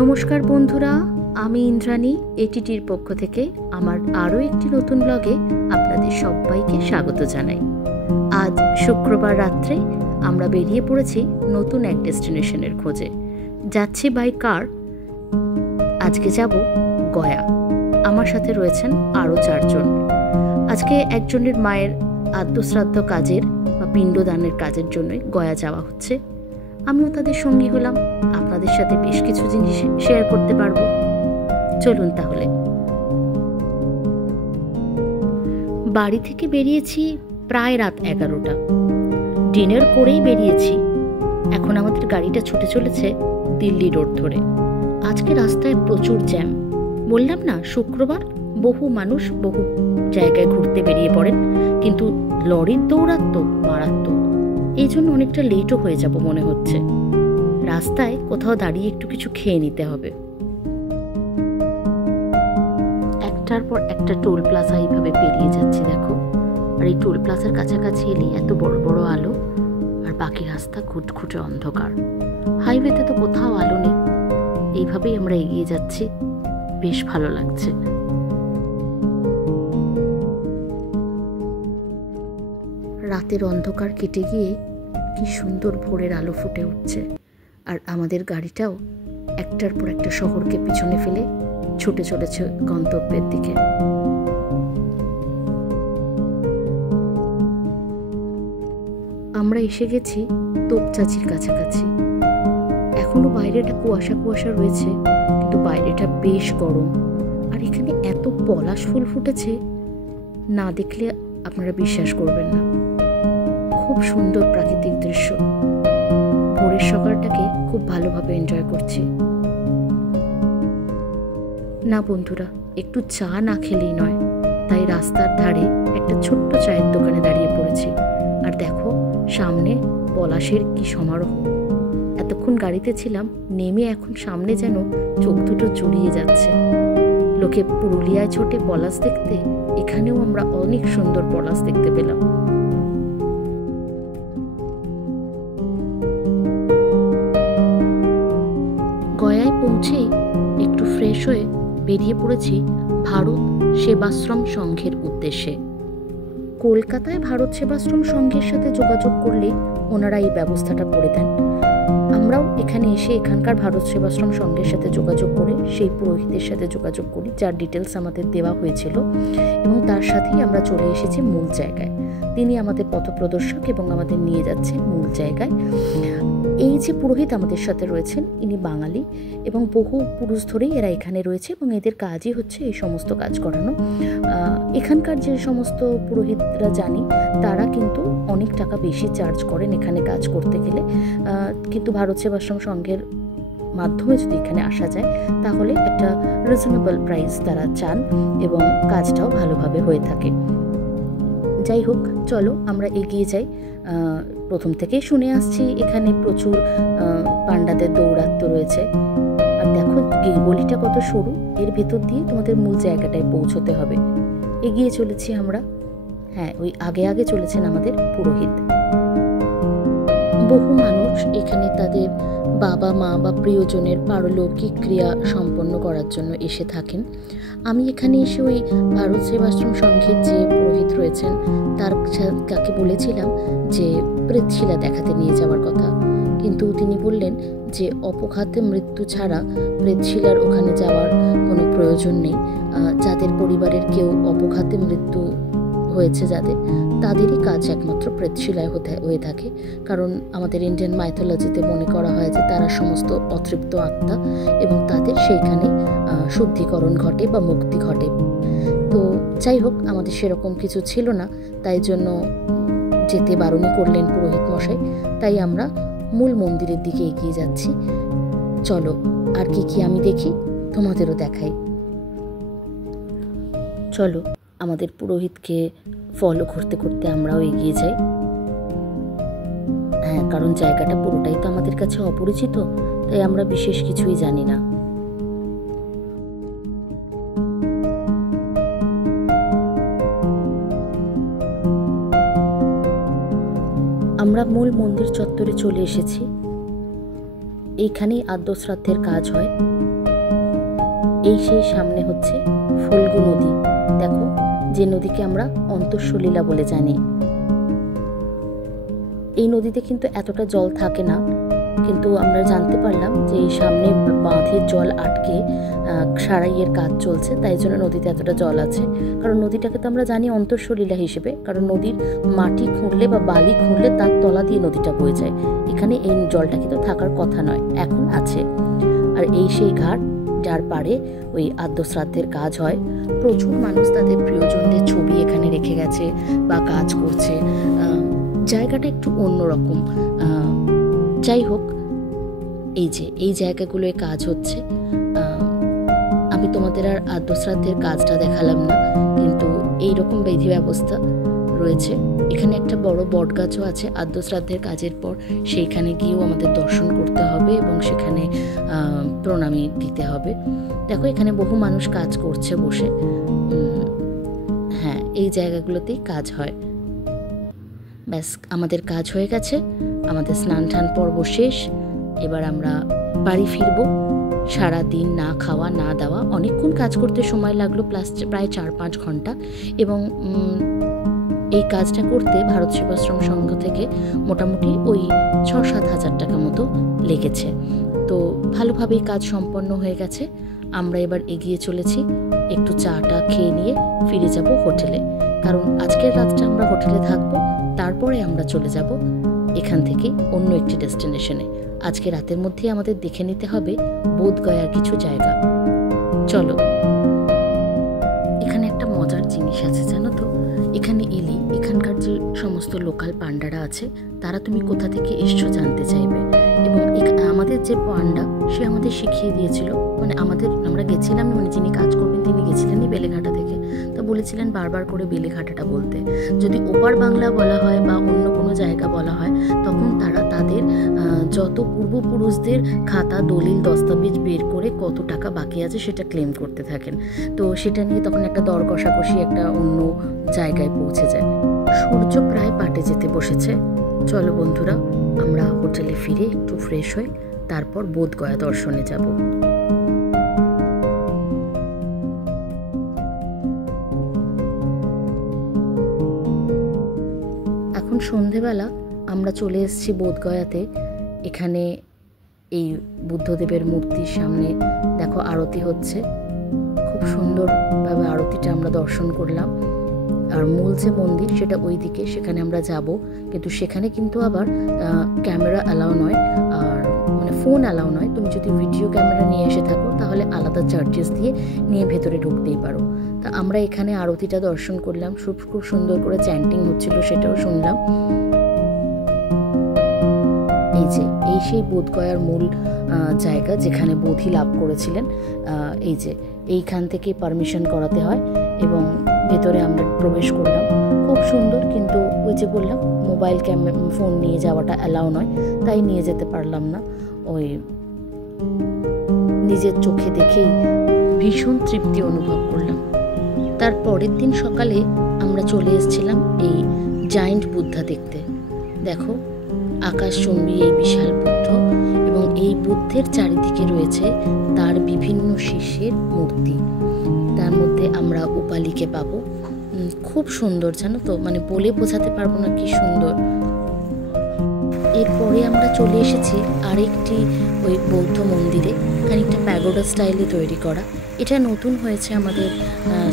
নমস্কার বন্ধুরা, আমি ইন্দ্রাণী এটিটির পক্ষ থেকে আমার আরও একটি নতুন ব্লগে আপনাদের সবাইকে স্বাগত জানাই। আজ শুক্রবার রাত্রে আমরা বেরিয়ে পড়েছি নতুন এক ডেস্টিনেশনের খোঁজে। যাচ্ছি বাই কার। আজকে যাব গয়া। আমার সাথে রয়েছেন আরও 4 জন। আজকে একজনের মায়ের আদ্যশ্রাদ্ধ কাজের বা পিণ্ডদানের কাজের জন্যই গয়া যাওয়া হচ্ছে। আমিও তাদের সঙ্গী হলাম, আপনাদের সাথে বেশ কিছু জিনিস শেয়ার করতে পারবো। চলুন তাহলে। বাড়ি থেকে বেরিয়েছি প্রায় রাত 11টা। ডিনার করেই বেরিয়েছি। এখন আমাদের গাড়িটা ছুটে চলেছে দিল্লি রোড ধরে। আজকে রাস্তায় প্রচুর জ্যাম। বললাম না, শুক্রবার বহু মানুষ বহু জায়গায় ঘুরতে বেরিয়ে পড়েন, কিন্তু লরির দৌড়াত্ম মারাত্মক। এই জন্য অনেকটা লেটও হয়ে যাব মনে হচ্ছে। রাস্তায় কোথাও দাঁড়িয়ে একটু কিছু খেয়ে নিতে হবে। একটার পর একটা টোল প্লাজা এইভাবে পেরিয়ে যাচ্ছি দেখো। আর এই টোল প্লাজার কাছাকাছি এলে এত বড় বড় আলো, আর বাকি রাস্তা ঘুটঘুটে অন্ধকার। হাইওয়েতে তো কোথাও আলো নেই। এইভাবেই আমরা এগিয়ে যাচ্ছি, বেশ ভালো লাগছে। রাতের অন্ধকার কেটে গিয়ে কি সুন্দর ভোরের আলো ফুটে উঠছে। আর আমাদের গাড়িটাও একটার পর একটা শহরকে পিছনে ফেলে ছুটে চলেছে গন্তব্যের দিকে। আমরা এসে গেছি তোপচাচির কাছাকাছি। এখনো বাইরেটা কুয়াশা কুয়াশা রয়েছে, কিন্তু বাইরেটা বেশ গরম। আর এখানে এত পলাশ ফুল ফুটেছে, না দেখলে আপনারা বিশ্বাস করবেন না। খুব সুন্দর প্রাকৃতিক দৃশ্য। ভোরের সকালটাকে খুব ভালোভাবে এনজয় করছি। না বন্ধুরা, একটু চা না খেলেই নয়, তাই রাস্তার ধারে একটা ছোট্ট চায়ের দোকানে দাঁড়িয়ে পড়েছি। আর দেখো সামনে পলাশের কি সমারোহ। এতক্ষণ গাড়িতে ছিলাম, নেমে এখন সামনে যেন চোখ দুটো জুড়িয়ে যাচ্ছে। লোকে পুরুলিয়ায় ছোটে পলাশ দেখতে, এখানেও আমরা অনেক সুন্দর পলাশ দেখতে পেলাম। গয়ায় পৌঁছেই একটু ফ্রেশ হয়ে বেরিয়ে পড়েছি ভারত সেবাশ্রম সংঘের উদ্দেশ্যে। কলকাতায় ভারত সেবাশ্রম সংঘের সাথে যোগাযোগ করলে ওনারা এই ব্যবস্থাটা করে দেন। আমরাও এখানে এসে এখানকার ভারত সেবাশ্রম সংঘের সাথে যোগাযোগ করে সেই পুরোহিতের সাথে যোগাযোগ করি, যার ডিটেলস আমাদের দেওয়া হয়েছিল, এবং তার সাথেই আমরা চলে এসেছি মূল জায়গায়। তিনি আমাদের পথপ্রদর্শক এবং আমাদের নিয়ে যাচ্ছে মূল জায়গায়। এই যে পুরোহিত আমাদের সাথে রয়েছেন, ইনি বাঙালি এবং বহু পুরুষ ধরেই এরা এখানে রয়েছে এবং এদের কাজই হচ্ছে এই সমস্ত কাজ করানো। এখানকার যে সমস্ত পুরোহিতরা জানি, তারা কিন্তু অনেক টাকা বেশি চার্জ করেন এখানে কাজ করতে গেলে। কিন্তু ভারত সেবাশ্রম সংঘের মাধ্যমে যদি এখানে আসা যায়, তাহলে একটা রিজনেবল প্রাইস তারা চান এবং কাজটাও ভালোভাবে হয়ে থাকে। যাই হোক, চলো আমরা এগিয়ে যাই। প্রথম থেকেই শুনে আসছি এখানে প্রচুর পান্ডাদের দৌরাত্ম্য রয়েছে। আর দেখো গলিটা কত সরু, এর ভেতর দিয়ে তোমাদের মূল জায়গাটায় পৌঁছতে হবে। এগিয়ে চলেছি আমরা। হ্যাঁ, ওই আগে আগে চলেছেন আমাদের পুরোহিত। বহু মানুষ এখানে তাদের বাবা মা বা প্রিয়জনের পারলৌকিক ক্রিয়া সম্পন্ন করার জন্য এসে থাকেন। আমি এখানে এসে ওই ভারত সেবাশ্রম সংঘের যে পুরোহিত রয়েছেন তাকে বলেছিলাম যে প্রেতশিলা দেখাতে নিয়ে যাওয়ার কথা, কিন্তু তিনি বললেন যে অপঘাতে মৃত্যু ছাড়া প্রেতশিলার ওখানে যাওয়ার কোনো প্রয়োজন নেই। যাদের পরিবারের কেউ অপঘাতে মৃত্যু হয়েছে যাদের, তাদেরই কাজ একমাত্র প্রেতশিলায় হয়ে থাকে। কারণ আমাদের ইন্ডিয়ান মাইথোলজিতে মনে করা হয় যে তারা সমস্ত অতৃপ্ত আত্মা এবং তাদের সেইখানে শুদ্ধিকরণ ঘটে বা মুক্তি ঘটে। তো যাই হোক, আমাদের সেরকম কিছু ছিল না, তাই জন্য যেতে বারণই করলেন পুরোহিত মশাই। তাই আমরা মূল মন্দিরের দিকে এগিয়ে যাচ্ছি। চলো, আর কি কি আমি দেখি তোমাদেরও দেখাই। চলো, আমাদের পুরোহিতকে ফলো করতে করতে আমরাও এগিয়ে যাই। হ্যাঁ, কারণ জায়গাটা পুরোটাই তো আমাদের কাছে অপরিচিত, তাই আমরা বিশেষ কিছুই জানি না। আমরা মূল মন্দির চত্বরে চলে এসেছি। এইখানেই আদ্যশ্রাদ্ধের কাজ হয়। এই সেই সামনে হচ্ছে ফল্গু নদী, দেখো, যে নদীকে আমরা অন্তঃসলীলা বলে জানি। এই নদীতে কিন্তু এতটা জল থাকে না, কিন্তু আমরা জানতে পারলাম যে এই সামনে বাঁধের জল আটকে সারাইয়ের কাজ চলছে, তাই জন্য নদীতে এতটা জল আছে। কারণ নদীটাকে তো আমরা জানি অন্তঃসলীলা হিসেবে, কারণ নদীর মাটি খুঁড়লে বা বালি খুঁড়লে তার তলা দিয়ে নদীটা বয়ে যায়। এখানে এই জলটা কিন্তু থাকার কথা নয়, এখন আছে। আর এই সেই ঘাট যার পাড়ে ওই আদ্যশ্রাদ্ধের কাজ হয়। প্রচুর মানুষ তাদের প্রিয়জনদের ছবি এখানে রেখে গেছে বা কাজ করছে। জায়গাটা একটু অন্যরকম। যাই হোক, এই যে এই জায়গাগুলোয় কাজ হচ্ছে। আমি তোমাদের আর আদ্যশ্রাদ্ধের কাজটা দেখালাম না, কিন্তু এইরকম বিধি ব্যবস্থা রয়েছে। এখানে একটা বড় বট গাছও আছে। আদ্যশ্রাদ্ধের কাজের পর সেইখানে গিয়েও আমাদের দর্শন করতে হবে এবং সেখানে প্রণামী দিতে হবে। দেখো, এখানে বহু মানুষ কাজ করছে বসে। হ্যাঁ, এই জায়গাগুলোতেই কাজ হয়। ব্যাস, আমাদের কাজ হয়ে গেছে, আমাদের স্নান টান পর্ব শেষ। এবার আমরা বাড়ি ফিরবো। সারা দিন না খাওয়া না দাওয়া, অনেকক্ষণ কাজ করতে সময় লাগলো, প্রায় 4-5 ঘন্টা। এবং এই কাজটা করতে ভারত সেবাশ্রম সংঘ থেকে মোটামুটি ওই 6-7 হাজার টাকা মতো লেগেছে। তো ভালোভাবেই কাজ সম্পন্ন হয়ে গেছে। আমরা এবার এগিয়ে চলেছি, একটু চাটা খেয়ে নিয়ে ফিরে যাব হোটেলে। কারণ আজকের রাতটা আমরা হোটেলে থাকবো, তারপরে আমরা চলে যাব এখান থেকে অন্য একটি ডেস্টিনেশনে। আজকে রাতের মধ্যেই আমাদের দেখে নিতে হবে বোধগয়ার কিছু জায়গা। চলো। এখানে একটা মজার জিনিস আছে, জানো তো? এখানে এলে এখানকার যে সমস্ত লোকাল পান্ডারা আছে, তারা তুমি কোথা থেকে এসছো জানতে চাইবে। এবং আমাদের যে পান্ডা, সে আমাদের শিখিয়ে দিয়েছিল, মানে আমরা গেছিলাম, মানে যিনি কাজ করবেন তিনি গেছিলেনই বেলেঘাটা থেকে। তা বলেছিলেন বারবার করে বেলেঘাটাটা বলতে। যদি ওপার বাংলা বলা হয় বা অন্য কোনো জায়গা বলা হয়, তখন তারা তাদের যত পূর্বপুরুষদের খাতা দলিল দস্তাবেজ বের করে কত টাকা বাকি আছে সেটা ক্লেম করতে থাকেন। তো সেটা নিয়ে তখন একটা দর কষাকষি একটা অন্য জায়গায় পৌঁছে যায়। সূর্য প্রায় পাটে যেতে বসেছে। চলো বন্ধুরা, আমরা হোটেলে ফিরে একটু ফ্রেশ হই, তারপর বোধগয়া দর্শনে যাব। এখন সন্ধেবেলা আমরা চলে এসেছি বোধগয়াতে। এখানে এই বুদ্ধদেবের মূর্তির সামনে দেখো আরতি হচ্ছে, খুব সুন্দরভাবে আরতিটা আমরা দর্শন করলাম। আর মূল যে মন্দির সেটা ওই দিকে, সেখানে আমরা যাব, কিন্তু সেখানে কিন্তু আবার ক্যামেরা অ্যালাউ নয়, আর মানে ফোন অ্যালাউ নয়। তুমি যদি ভিডিও ক্যামেরা নিয়ে এসে থাকো তাহলে আলাদা চার্জেস দিয়ে নিয়ে ভেতরে ঢুকতেই পারো। তা আমরা এখানে আরতিটা দর্শন করলাম, খুব সুন্দর করে চ্যান্টিং হচ্ছিল, সেটাও শুনলাম। এই যে এই সেই বোধগয়ার মূল জায়গা যেখানে বোধি লাভ করেছিলেন। এই যে এইখান থেকে পারমিশন করাতে হয় এবং ভেতরে আমরা প্রবেশ করলাম। খুব সুন্দর, কিন্তু ওই যে বললাম মোবাইল ফোন নিয়ে যাওয়াটা অ্যালাউ নয়, তাই নিয়ে যেতে পারলাম না। ওই নিজের চোখে দেখেই ভীষণ তৃপ্তি অনুভব করলাম। তার পরের দিন সকালে আমরা চলে এসেছিলাম এই জায়েন্ট বুদ্ধা দেখতে। দেখো, আকাশচুম্বী এই বিশাল বুদ্ধ, এবং এই বুদ্ধের চারিদিকে রয়েছে তার বিভিন্ন শিষ্যের মূর্তি। তার মধ্যে আমরা উপালিকে পাবো, খুব সুন্দর, জানো তো, মানে বলে বোঝাতে পারবো না কি সুন্দর। এরপরে আমরা চলে এসেছি আরেকটি ওই বৌদ্ধ মন্দিরে, খানিকটা প্যাগোডা স্টাইলে তৈরি করা। এটা নতুন হয়েছে, আমাদের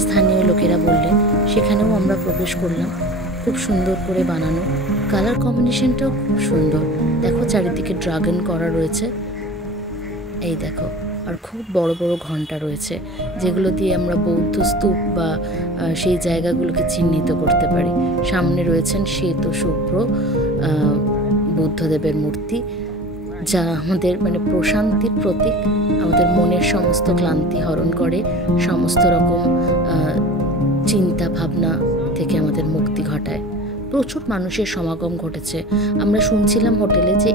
স্থানীয় লোকেরা বললেন। সেখানেও আমরা প্রবেশ করলাম। খুব সুন্দর করে বানানো, কালার কম্বিনেশনটাও খুব সুন্দর। দেখো, চারিদিকে ড্রাগন করা রয়েছে, এই দেখো। আর খুব বড় বড় ঘণ্টা রয়েছে, যেগুলো দিয়ে আমরা বৌদ্ধ স্তূপ বা সেই জায়গাগুলোকে চিহ্নিত করতে পারি। সামনে রয়েছেন শ্বেত শুভ্র বুদ্ধদেবের মূর্তি, যা আমাদের মানে প্রশান্তির প্রতীক। আমাদের মনের সমস্ত ক্লান্তি হরণ করে, সমস্ত রকম চিন্তা ভাবনা থেকে আমাদের মুক্তি ঘটায়। প্রচুর মানুষের সমাগম ঘটেছে। আমরা শুনছিলাম হোটেলে যে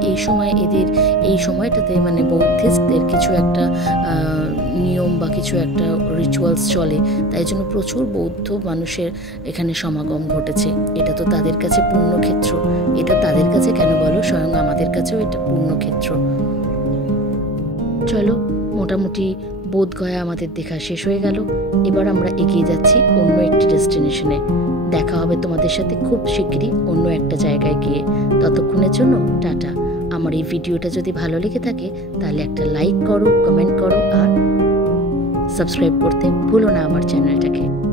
এই সময়টাতে মানে বৌদ্ধিস্টদের কিছু একটা নিয়ম বা কিছু একটা রিচুয়ালস চলে, তাই জন্য প্রচুর বৌদ্ধ মানুষের এখানে সমাগম ঘটেছে। এটা তো তাদের কাছে পুণ্যক্ষেত্র। এটা তাদের কাছে কেন বলো, স্বয়ং আমাদের কাছেও এটা পুণ্যক্ষেত্র। চলো, মোটামুটি বোধগয়া আমাদের দেখা শেষ হয়ে গেল। এবার আমরা এগিয়ে যাচ্ছি অন্য একটি ডেস্টিনেশনে। দেখা হবে তোমাদের সাথে খুব শিগগিরই অন্য একটা জায়গায় গিয়ে। ততক্ষণের জন্য টাটা। আমার এই ভিডিওটা যদি ভালো লেগে থাকে তাহলে একটা লাইক করো, কমেন্ট করো আর সাবস্ক্রাইব করতে ভুলো না আমার চ্যানেলটাকে।